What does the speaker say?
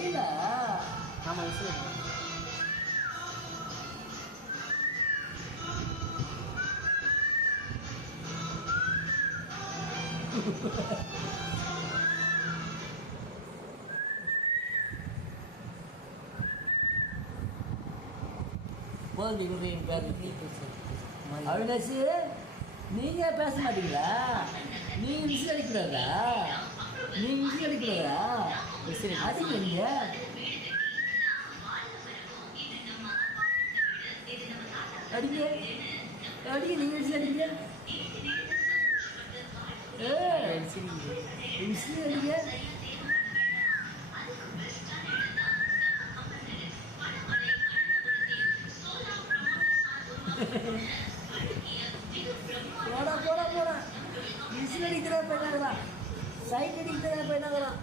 செய்யல. ஆமாம் விசில் போதும் கொடுங்க பேர் அவினாசி. நீங்கள் பேச மாட்டீங்களா? நீங்கள் விசில் அடிக்கூடாதா? நீங்கள் விசில் அடிக்கூடாதா? விசில் அடிங்க நீங்கள். அடிங்க அடிங்க, நீங்கள் விசில் அடிங்க. விசில் அடிங்க. போடா போடா போடா. விசில் அடிக்கிற பையனாகலாம், சைட் அடிக்கிற பையனாகலாம்.